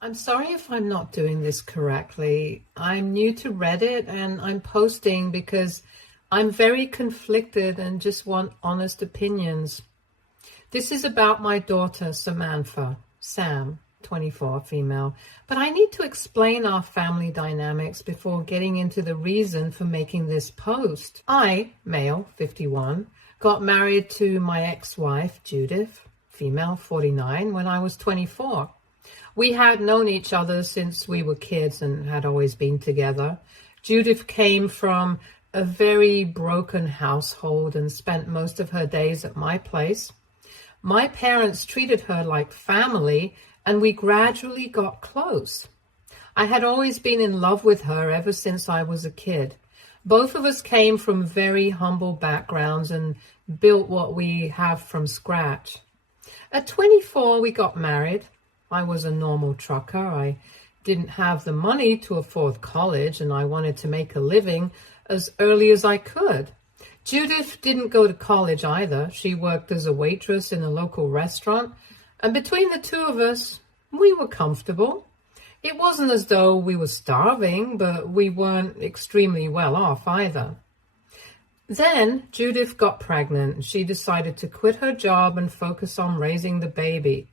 I'm sorry if I'm not doing this correctly. I'm new to Reddit and I'm posting because I'm very conflicted and just want honest opinions. This is about my daughter, Samantha, Sam, 24, female, but I need to explain our family dynamics before getting into the reason for making this post. I, male, 51, got married to my ex-wife, Judith, female, 49, when I was 24. We had known each other since we were kids and had always been together. Judith came from a very broken household and spent most of her days at my place. My parents treated her like family, and we gradually got close. I had always been in love with her ever since I was a kid. Both of us came from very humble backgrounds and built what we have from scratch. At 24, we got married. I was a normal trucker. I didn't have the money to afford college, and I wanted to make a living as early as I could. Judith didn't go to college either. She worked as a waitress in a local restaurant, and between the two of us, we were comfortable. It wasn't as though we were starving, but we weren't extremely well off either. Then Judith got pregnant. She decided to quit her job and focus on raising the baby.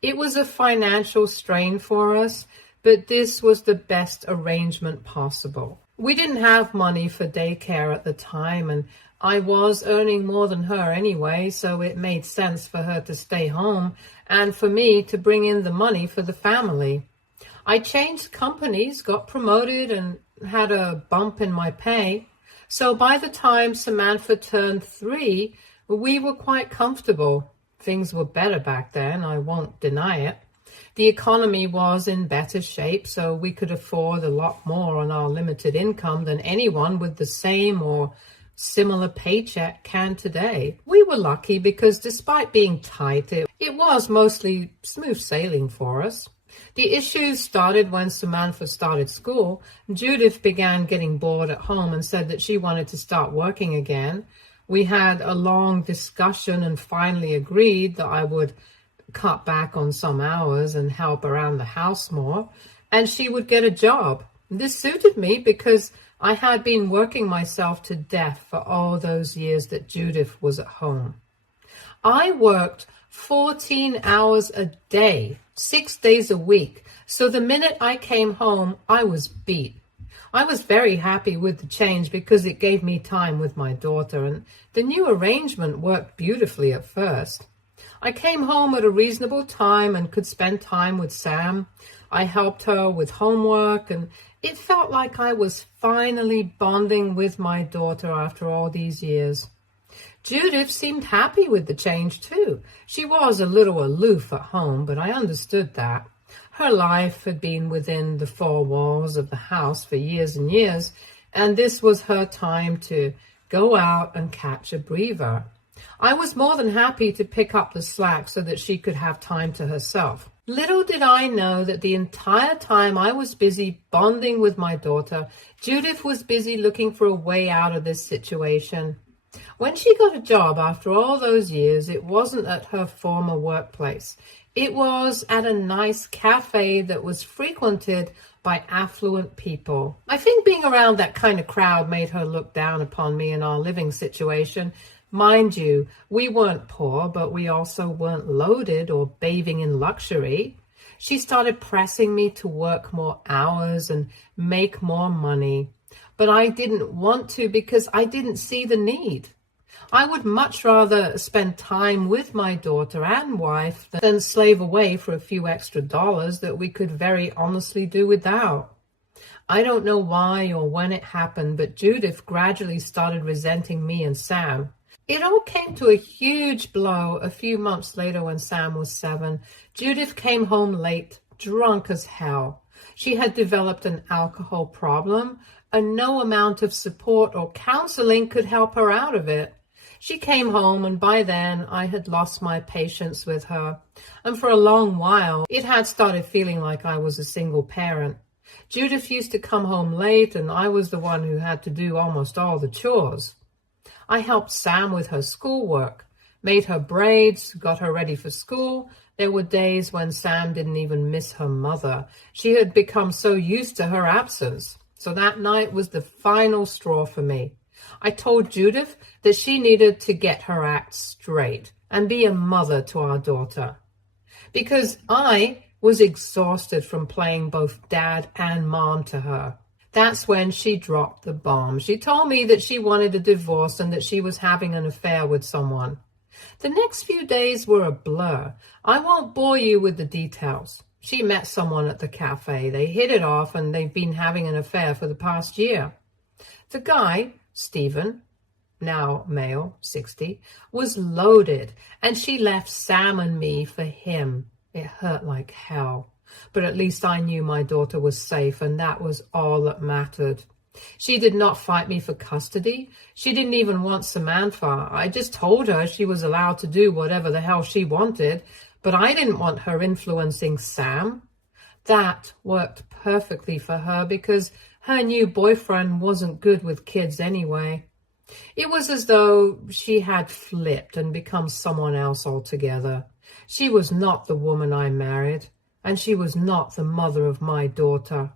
It was a financial strain for us, but this was the best arrangement possible. We didn't have money for daycare at the time, and I was earning more than her anyway, so it made sense for her to stay home and for me to bring in the money for the family. I changed companies, got promoted, and had a bump in my pay. So by the time Samantha turned 3, we were quite comfortable. Things were better back then, I won't deny it. The economy was in better shape, so we could afford a lot more on our limited income than anyone with the same or similar paycheck can today. We were lucky because despite being tight, it was mostly smooth sailing for us. The issues started when Samantha started school. Judith began getting bored at home and said that she wanted to start working again. We had a long discussion and finally agreed that I would cut back on some hours and help around the house more, and she would get a job. This suited me because I had been working myself to death for all those years that Judith was at home. I worked 14 hours a day, 6 days a week, so the minute I came home, I was beat. I was very happy with the change because it gave me time with my daughter, and the new arrangement worked beautifully at first. I came home at a reasonable time and could spend time with Sam. I helped her with homework, and it felt like I was finally bonding with my daughter after all these years. Judith seemed happy with the change too. She was a little aloof at home, but I understood that. Her life had been within the 4 walls of the house for years and years, and this was her time to go out and catch a breather. I was more than happy to pick up the slack so that she could have time to herself. Little did I know that the entire time I was busy bonding with my daughter, Judith was busy looking for a way out of this situation. When she got a job after all those years, it wasn't at her former workplace. It was at a nice cafe that was frequented by affluent people. I think being around that kind of crowd made her look down upon me and our living situation. Mind you, we weren't poor, but we also weren't loaded or bathing in luxury. She started pressing me to work more hours and make more money. But I didn't want to because I didn't see the need. I would much rather spend time with my daughter and wife than slave away for a few extra dollars that we could very honestly do without. I don't know why or when it happened, but Judith gradually started resenting me and Sam. It all came to a huge blow a few months later when Sam was 7. Judith came home late, drunk as hell. She had developed an alcohol problem, and no amount of support or counseling could help her out of it. She came home, and by then I had lost my patience with her, and for a long while it had started feeling like I was a single parent. Judith used to come home late, and I was the one who had to do almost all the chores. I helped Sam with her schoolwork, made her braids, got her ready for school, There were days when Sam didn't even miss her mother. She had become so used to her absence. So that night was the final straw for me. I told Judith that she needed to get her act straight and be a mother to our daughter. Because I was exhausted from playing both dad and mom to her. That's when she dropped the bomb. She told me that she wanted a divorce and that she was having an affair with someone. The next few days were a blur. I won't bore you with the details. She met someone at the cafe. They hit it off and they've been having an affair for the past year. The guy, Stephen, now male, 60, was loaded, and she left Sam and me for him. It hurt like hell. But at least I knew my daughter was safe, and that was all that mattered. She did not fight me for custody. She didn't even want Samantha. I just told her she was allowed to do whatever the hell she wanted, but I didn't want her influencing Sam. That worked perfectly for her because her new boyfriend wasn't good with kids anyway. It was as though she had flipped and become someone else altogether. She was not the woman I married, and she was not the mother of my daughter.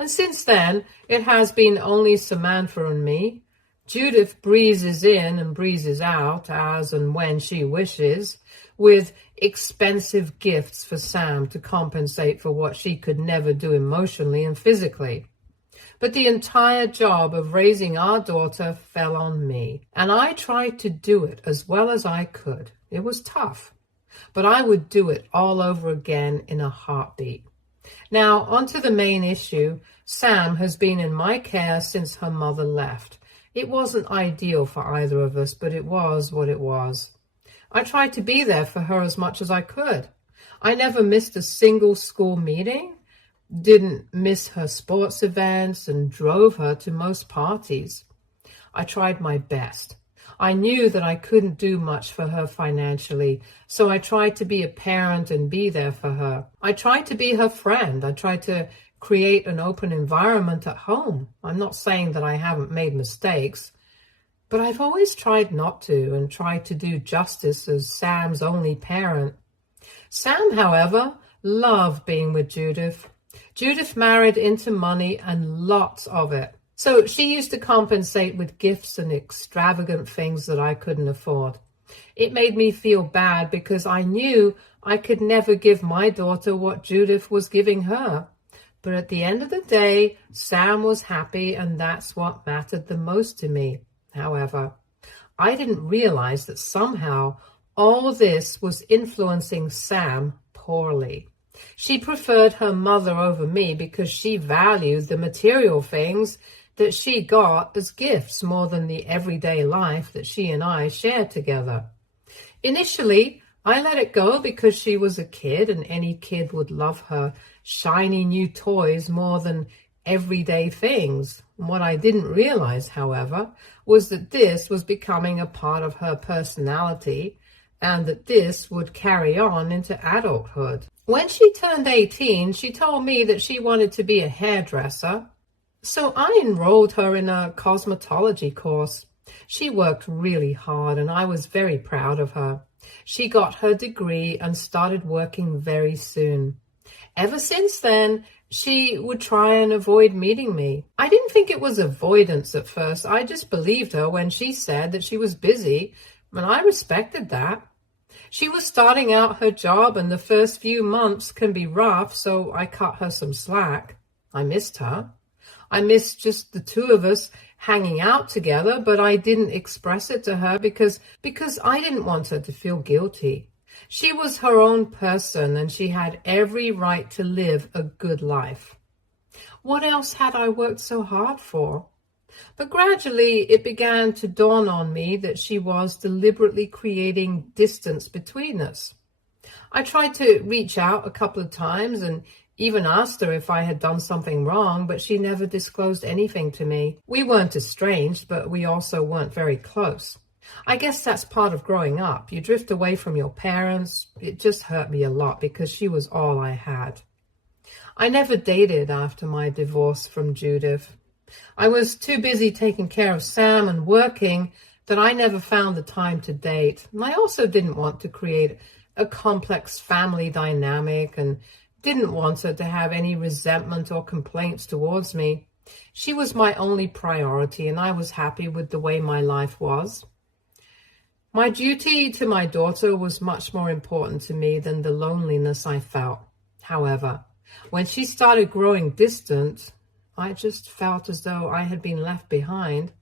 And since then, it has been only Samantha and me. Judith breezes in and breezes out as and when she wishes, with expensive gifts for Sam to compensate for what she could never do emotionally and physically. But the entire job of raising our daughter fell on me, and I tried to do it as well as I could. It was tough, but I would do it all over again in a heartbeat. Now, on to the main issue. Sam has been in my care since her mother left. It wasn't ideal for either of us, but it was what it was. I tried to be there for her as much as I could. I never missed a single school meeting, didn't miss her sports events, and drove her to most parties. I tried my best. I knew that I couldn't do much for her financially, so I tried to be a parent and be there for her. I tried to be her friend. I tried to create an open environment at home. I'm not saying that I haven't made mistakes, but I've always tried not to and tried to do justice as Sam's only parent. Sam, however, loved being with Judith. Judith married into money and lots of it. So she used to compensate with gifts and extravagant things that I couldn't afford. It made me feel bad because I knew I could never give my daughter what Judith was giving her. But at the end of the day, Sam was happy, and that's what mattered the most to me. However, I didn't realize that somehow all this was influencing Sam poorly. She preferred her mother over me because she valued the material things that she got as gifts more than the everyday life that she and I shared together. Initially, I let it go because she was a kid, and any kid would love her shiny new toys more than everyday things. What I didn't realize, however, was that this was becoming a part of her personality and that this would carry on into adulthood. When she turned 18, she told me that she wanted to be a hairdresser. So I enrolled her in a cosmetology course. She worked really hard, and I was very proud of her. She got her degree and started working very soon. Ever since then, she would try and avoid meeting me. I didn't think it was avoidance at first. I just believed her when she said that she was busy, and I respected that. She was starting out her job, and the first few months can be rough, so I cut her some slack. I missed her. I missed just the two of us hanging out together, but I didn't express it to her because I didn't want her to feel guilty. She was her own person, and she had every right to live a good life. What else had I worked so hard for? But gradually it began to dawn on me that she was deliberately creating distance between us. I tried to reach out a couple of times and even asked her if I had done something wrong, but she never disclosed anything to me. We weren't estranged, but we also weren't very close. I guess that's part of growing up. You drift away from your parents. It just hurt me a lot because she was all I had. I never dated after my divorce from Judith. I was too busy taking care of Sam and working that I never found the time to date. And I also didn't want to create a complex family dynamic and didn't want her to have any resentment or complaints towards me. She was my only priority, and I was happy with the way my life was. My duty to my daughter was much more important to me than the loneliness I felt. However, when she started growing distant, I just felt as though I had been left behind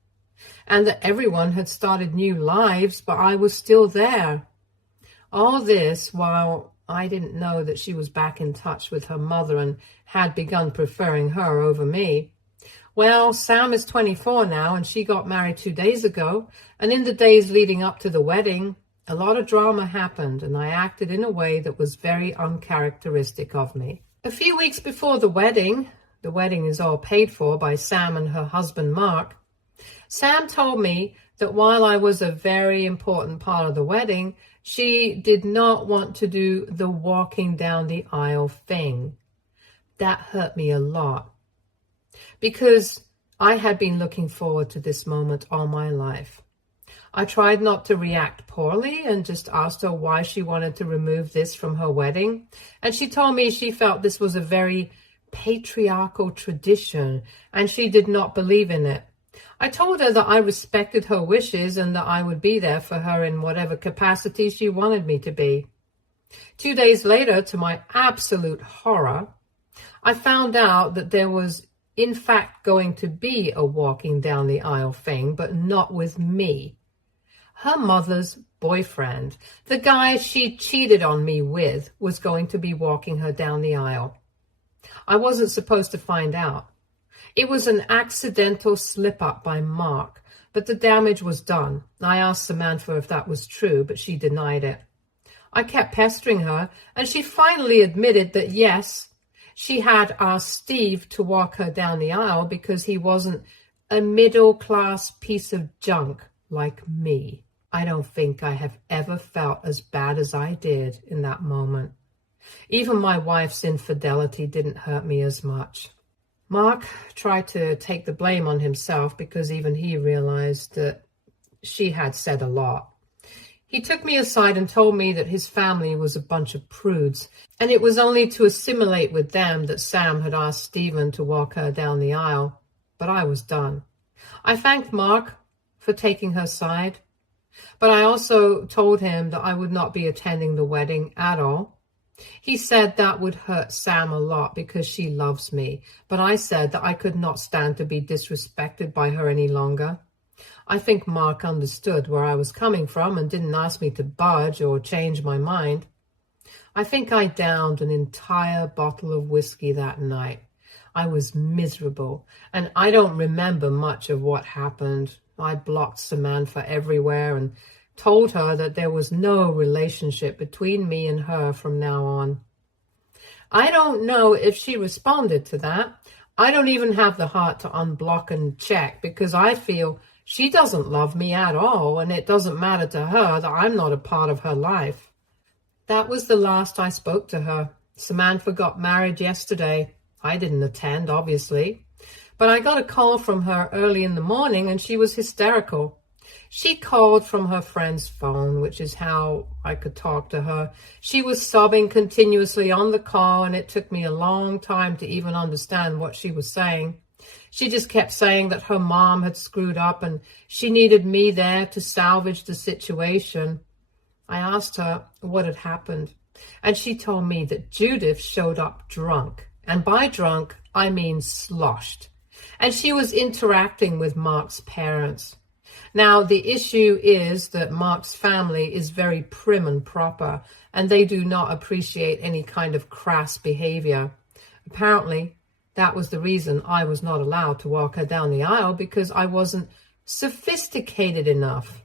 and that everyone had started new lives, but I was still there. All this while I didn't know that she was back in touch with her mother and had begun preferring her over me. Well, Sam is 24 now, and she got married 2 days ago, and in the days leading up to the wedding, a lot of drama happened, and I acted in a way that was very uncharacteristic of me. A few weeks before the wedding is all paid for by Sam and her husband Mark, Sam told me that while I was a very important part of the wedding, she did not want to do the walking down the aisle thing. That hurt me a lot, because I had been looking forward to this moment all my life. I tried not to react poorly and just asked her why she wanted to remove this from her wedding. And she told me she felt this was a very patriarchal tradition and she did not believe in it. I told her that I respected her wishes and that I would be there for her in whatever capacity she wanted me to be. 2 days later, to my absolute horror, I found out that there was in fact going to be a walking down the aisle thing, but not with me. Her mother's boyfriend, the guy she cheated on me with, was going to be walking her down the aisle. I wasn't supposed to find out. It was an accidental slip-up by Mark, but the damage was done. I asked Samantha if that was true, but she denied it. I kept pestering her, and she finally admitted that yes, she had asked Steve to walk her down the aisle because he wasn't a middle-class piece of junk like me. I don't think I have ever felt as bad as I did in that moment. Even my wife's infidelity didn't hurt me as much. Mark tried to take the blame on himself because even he realized that she had said a lot. He took me aside and told me that his family was a bunch of prudes, and it was only to assimilate with them that Sam had asked Stephen to walk her down the aisle. But I was done. I thanked Mark for taking her side, but I also told him that I would not be attending the wedding at all. He said that would hurt Sam a lot because she loves me, but I said that I could not stand to be disrespected by her any longer. I think Mark understood where I was coming from and didn't ask me to budge or change my mind. I think I downed an entire bottle of whiskey that night. I was miserable, and I don't remember much of what happened. I blocked Samantha everywhere and told her that there was no relationship between me and her from now on. I don't know if she responded to that. I don't even have the heart to unblock and check because I feel she doesn't love me at all, and it doesn't matter to her that I'm not a part of her life. That was the last I spoke to her. Samantha got married yesterday. I didn't attend, obviously, but I got a call from her early in the morning and she was hysterical. She called from her friend's phone, which is how I could talk to her. She was sobbing continuously on the call, and it took me a long time to even understand what she was saying. She just kept saying that her mom had screwed up and she needed me there to salvage the situation. I asked her what had happened, and she told me that Judith showed up drunk, and by drunk, I mean sloshed, and she was interacting with Mark's parents. Now, the issue is that Mark's family is very prim and proper, and they do not appreciate any kind of crass behavior. Apparently, that was the reason I was not allowed to walk her down the aisle, because I wasn't sophisticated enough.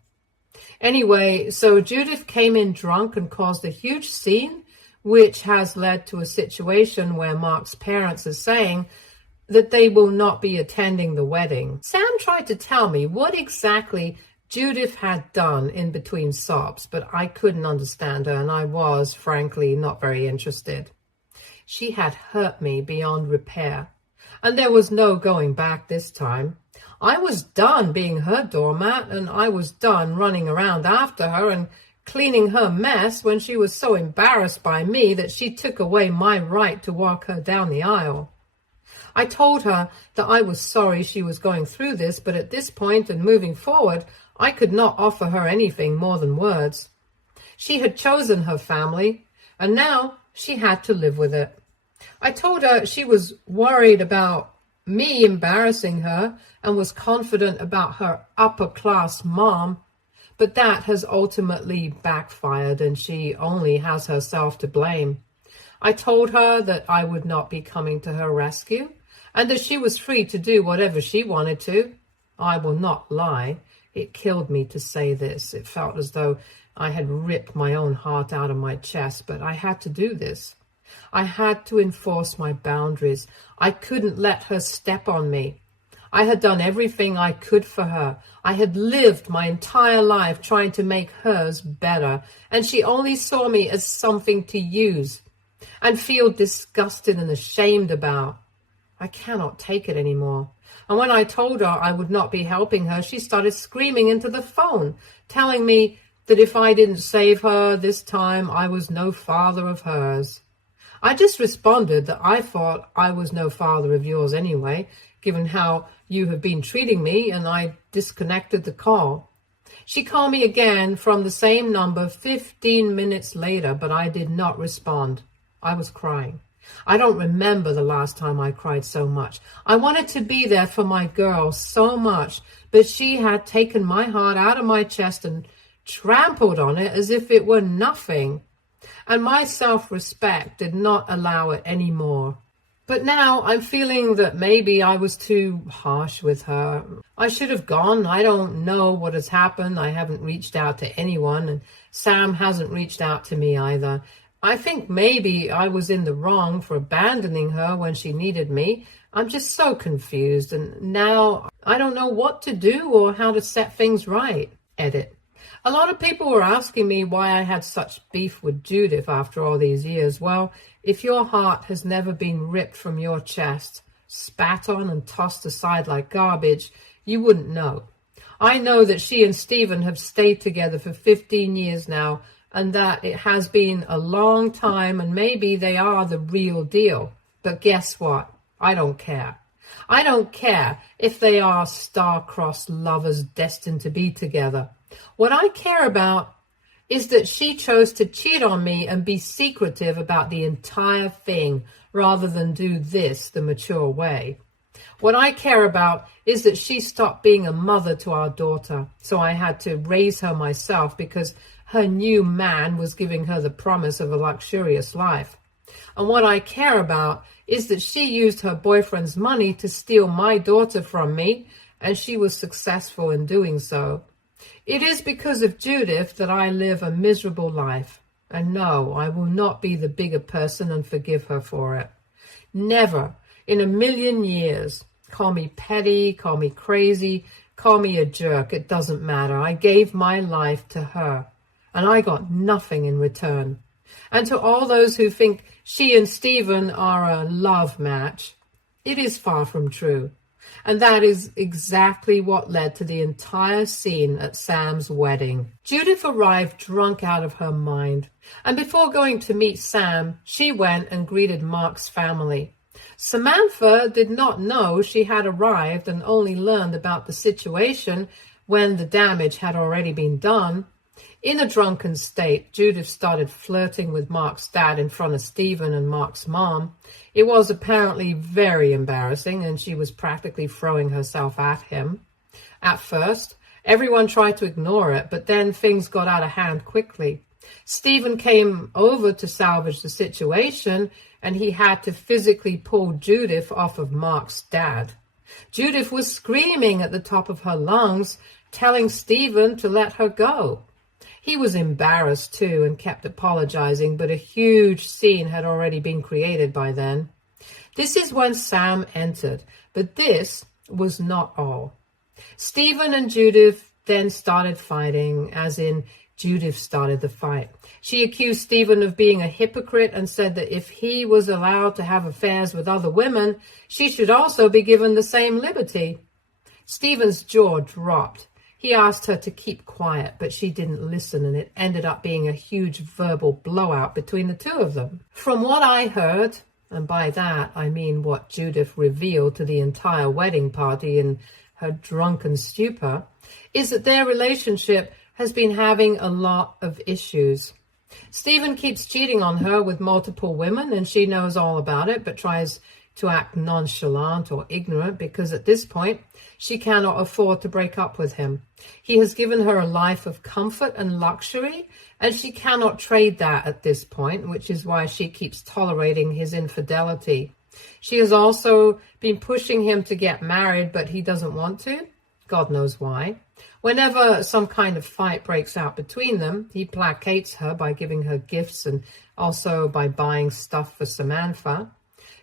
Anyway, so Judith came in drunk and caused a huge scene, which has led to a situation where Mark's parents are saying that they will not be attending the wedding. Sam tried to tell me what exactly Judith had done in between sobs, but I couldn't understand her, and I was, frankly, not very interested. She had hurt me beyond repair, and there was no going back this time. I was done being her doormat, and I was done running around after her and cleaning her mess when she was so embarrassed by me that she took away my right to walk her down the aisle. I told her that I was sorry she was going through this, but at this point and moving forward, I could not offer her anything more than words. She had chosen her family, and now she had to live with it. I told her she was worried about me embarrassing her and was confident about her upper-class mom, but that has ultimately backfired and she only has herself to blame. I told her that I would not be coming to her rescue and that she was free to do whatever she wanted to. I will not lie. It killed me to say this. It felt as though I had ripped my own heart out of my chest, but I had to do this. I had to enforce my boundaries. I couldn't let her step on me. I had done everything I could for her. I had lived my entire life trying to make hers better, and she only saw me as something to use and feel disgusted and ashamed about. I cannot take it anymore. And when I told her I would not be helping her, she started screaming into the phone, telling me that if I didn't save her this time, I was no father of hers. I just responded that I thought I was no father of yours anyway, given how you have been treating me, and I disconnected the call. She called me again from the same number 15 minutes later, but I did not respond. I was crying. I don't remember the last time I cried so much. I wanted to be there for my girl so much, but she had taken my heart out of my chest and trampled on it as if it were nothing. And my self-respect did not allow it anymore. But now I'm feeling that maybe I was too harsh with her. I should have gone. I don't know what has happened. I haven't reached out to anyone, and Sam hasn't reached out to me either. I think maybe I was in the wrong for abandoning her when she needed me. I'm just so confused, and now I don't know what to do or how to set things right. Edit. A lot of people were asking me why I had such beef with Judith after all these years. Well, if your heart has never been ripped from your chest, spat on and tossed aside like garbage, you wouldn't know. I know that she and Stephen have stayed together for 15 years now, and that it has been a long time, and maybe they are the real deal. But guess what? I don't care. I don't care if they are star-crossed lovers destined to be together. What I care about is that she chose to cheat on me and be secretive about the entire thing rather than do this the mature way. What I care about is that she stopped being a mother to our daughter, so I had to raise her myself because her new man was giving her the promise of a luxurious life. And what I care about is that she used her boyfriend's money to steal my daughter from me, and she was successful in doing so. It is because of Judith that I live a miserable life. And no, I will not be the bigger person and forgive her for it. Never in a million years. Call me petty, call me crazy, call me a jerk. It doesn't matter. I gave my life to her, and I got nothing in return. And to all those who think she and Stephen are a love match, it is far from true. And that is exactly what led to the entire scene at Sam's wedding. Judith arrived drunk out of her mind, and before going to meet Sam, she went and greeted Mark's family. Samantha did not know she had arrived and only learned about the situation when the damage had already been done. In a drunken state, Judith started flirting with Mark's dad in front of Stephen and Mark's mom. It was apparently very embarrassing, and she was practically throwing herself at him. At first, everyone tried to ignore it, but then things got out of hand quickly. Stephen came over to salvage the situation, and he had to physically pull Judith off of Mark's dad. Judith was screaming at the top of her lungs, telling Stephen to let her go. He was embarrassed too and kept apologizing, but a huge scene had already been created by then. This is when Sam entered, but this was not all. Stephen and Judith then started fighting, as in Judith started the fight. She accused Stephen of being a hypocrite and said that if he was allowed to have affairs with other women, she should also be given the same liberty. Stephen's jaw dropped. He asked her to keep quiet, but she didn't listen, and it ended up being a huge verbal blowout between the two of them. From what I heard, and by that I mean what Judith revealed to the entire wedding party in her drunken stupor, is that their relationship has been having a lot of issues. Stephen keeps cheating on her with multiple women, and she knows all about it, but tries to act nonchalant or ignorant because at this point she cannot afford to break up with him. He has given her a life of comfort and luxury, and she cannot trade that at this point, which is why she keeps tolerating his infidelity. She has also been pushing him to get married, but he doesn't want to. God knows why. Whenever some kind of fight breaks out between them, he placates her by giving her gifts and also by buying stuff for Samantha.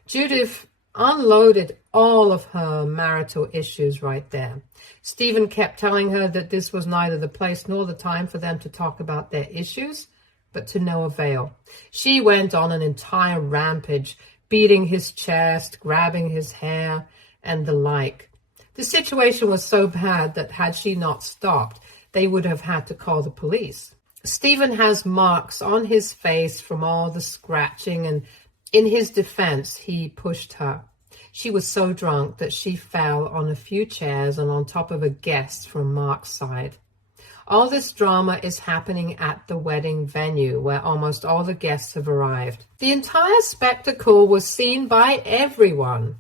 Judith unloaded all of her marital issues right there. Stephen kept telling her that this was neither the place nor the time for them to talk about their issues, but to no avail. She went on an entire rampage, beating his chest, grabbing his hair, and the like. The situation was so bad that had she not stopped, they would have had to call the police. Stephen has marks on his face from all the scratching, and in his defense, he pushed her. She was so drunk that she fell on a few chairs and on top of a guest from Mark's side. All this drama is happening at the wedding venue, where almost all the guests have arrived. The entire spectacle was seen by everyone.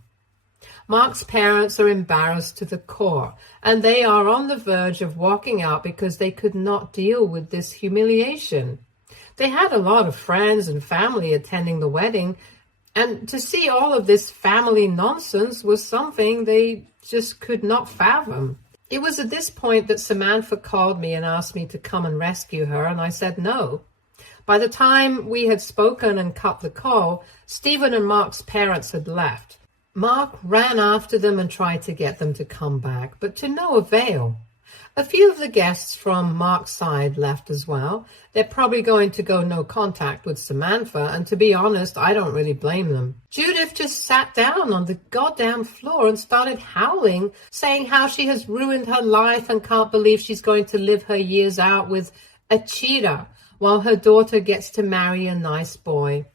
Mark's parents are embarrassed to the core, and they are on the verge of walking out because they could not deal with this humiliation. They had a lot of friends and family attending the wedding, and to see all of this family nonsense was something they just could not fathom. It was at this point that Samantha called me and asked me to come and rescue her, and I said no. By the time we had spoken and cut the call, Stephen and Mark's parents had left. Mark ran after them and tried to get them to come back, but to no avail. A few of the guests from Mark's side left as well. They're probably going to go no contact with Samantha, and to be honest, I don't really blame them. Judith just sat down on the goddamn floor and started howling, saying how she has ruined her life and can't believe she's going to live her years out with a cheater while her daughter gets to marry a nice boy.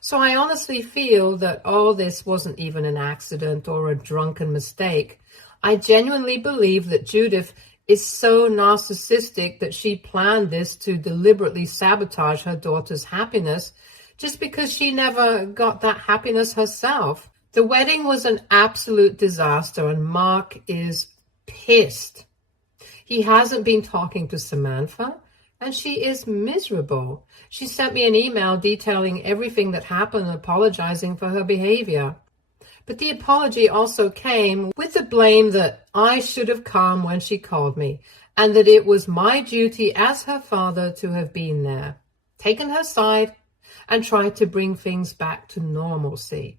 So I honestly feel that all this wasn't even an accident or a drunken mistake. I genuinely believe that Judith is so narcissistic that she planned this to deliberately sabotage her daughter's happiness just because she never got that happiness herself. The wedding was an absolute disaster, and Mark is pissed. He hasn't been talking to Samantha, and she is miserable. She sent me an email detailing everything that happened and apologizing for her behavior. But the apology also came with the blame that I should have come when she called me, and that it was my duty as her father to have been there, taken her side, and tried to bring things back to normalcy.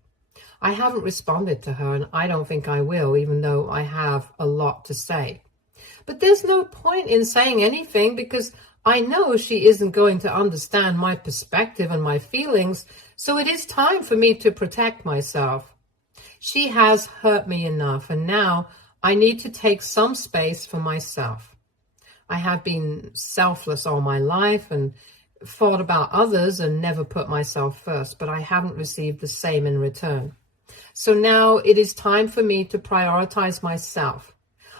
I haven't responded to her, and I don't think I will, even though I have a lot to say. But there's no point in saying anything because I know she isn't going to understand my perspective and my feelings, so it is time for me to protect myself. She has hurt me enough, and now I need to take some space for myself. I have been selfless all my life and thought about others and never put myself first, but I haven't received the same in return. So now it is time for me to prioritize myself.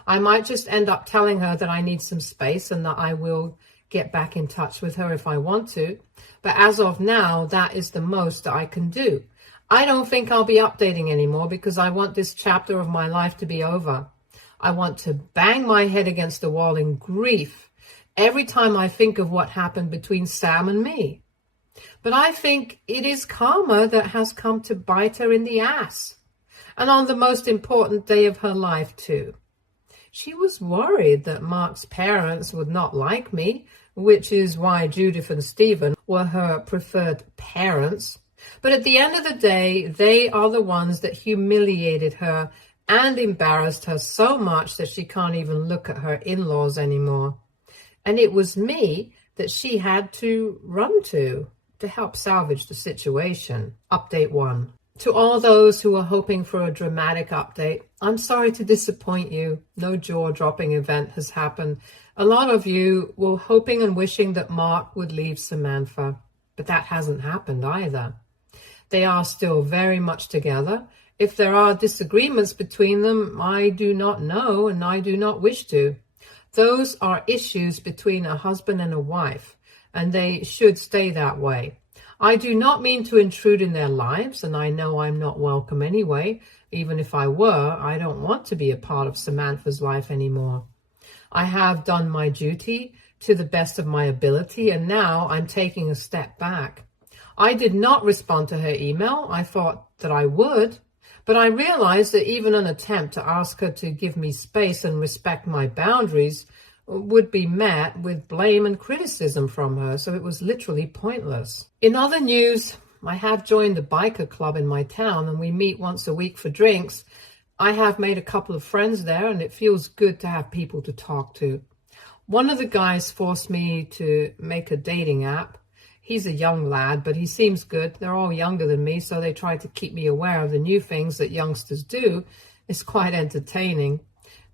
I might just end up telling her that I need some space and that I will get back in touch with her if I want to, but as of now, that is the most that I can do. I don't think I'll be updating anymore because I want this chapter of my life to be over. I want to bang my head against the wall in grief every time I think of what happened between Sam and me. But I think it is karma that has come to bite her in the ass, and on the most important day of her life too. She was worried that Mark's parents would not like me, which is why Judith and Stephen were her preferred parents. But at the end of the day, they are the ones that humiliated her and embarrassed her so much that she can't even look at her in-laws anymore. And it was me that she had to run to help salvage the situation. Update 1. To all those who are hoping for a dramatic update, I'm sorry to disappoint you. No jaw-dropping event has happened. A lot of you were hoping and wishing that Mark would leave Samantha, but that hasn't happened either. They are still very much together. If there are disagreements between them, I do not know and I do not wish to. Those are issues between a husband and a wife, and they should stay that way. I do not mean to intrude in their lives, and I know I'm not welcome anyway. Even if I were, I don't want to be a part of Samantha's life anymore. I have done my duty to the best of my ability, and now I'm taking a step back. I did not respond to her email. I thought that I would, but I realized that even an attempt to ask her to give me space and respect my boundaries would be met with blame and criticism from her, so it was literally pointless. In other news, I have joined the biker club in my town, and we meet once a week for drinks. I have made a couple of friends there, and it feels good to have people to talk to. One of the guys forced me to make a dating app. He's a young lad, but he seems good. They're all younger than me, so they try to keep me aware of the new things that youngsters do. It's quite entertaining.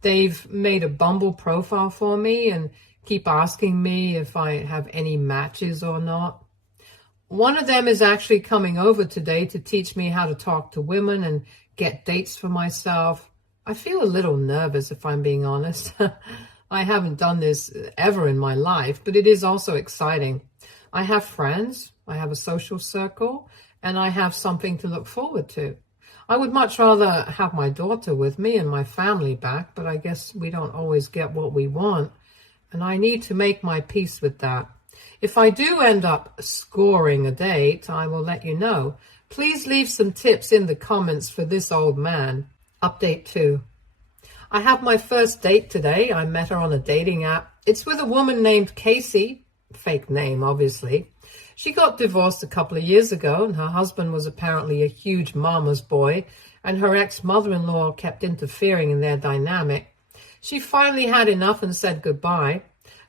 They've made a Bumble profile for me and keep asking me if I have any matches or not. One of them is actually coming over today to teach me how to talk to women and get dates for myself. I feel a little nervous, if I'm being honest. I haven't done this ever in my life, but it is also exciting. I have friends, I have a social circle, and I have something to look forward to. I would much rather have my daughter with me and my family back, but I guess we don't always get what we want, and I need to make my peace with that. If I do end up scoring a date, I will let you know. Please leave some tips in the comments for this old man. Update 2. I have my first date today. I met her on a dating app. It's with a woman named Casey. Fake name, obviously. She got divorced a couple of years ago, and her husband was apparently a huge mama's boy, and her ex-mother-in-law kept interfering in their dynamic. She finally had enough and said goodbye.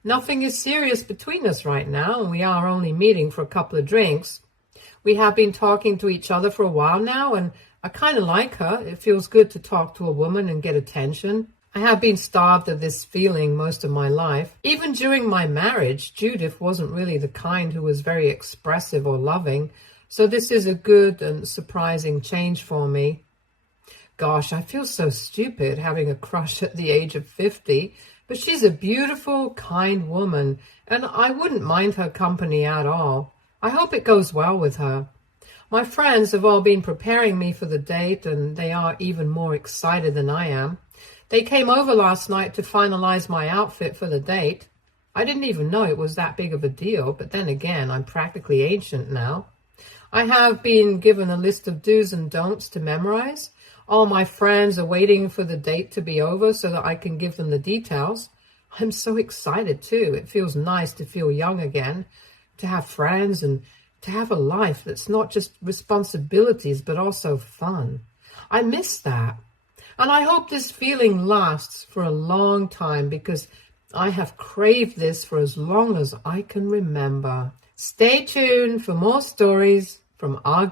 Nothing is serious between us right now, and we are only meeting for a couple of drinks. We have been talking to each other for a while now, and I kind of like her. It feels good to talk to a woman and get attention. I have been starved of this feeling most of my life. Even during my marriage, Judith wasn't really the kind who was very expressive or loving, so this is a good and surprising change for me. Gosh, I feel so stupid having a crush at the age of 50, but she's a beautiful, kind woman, and I wouldn't mind her company at all. I hope it goes well with her. My friends have all been preparing me for the date, and they are even more excited than I am. They came over last night to finalize my outfit for the date. I didn't even know it was that big of a deal, but then again, I'm practically ancient now. I have been given a list of do's and don'ts to memorize. All my friends are waiting for the date to be over so that I can give them the details. I'm so excited too. It feels nice to feel young again, to have friends and to have a life that's not just responsibilities, but also fun. I miss that. And I hope this feeling lasts for a long time because I have craved this for as long as I can remember. Stay tuned for more stories from Argo.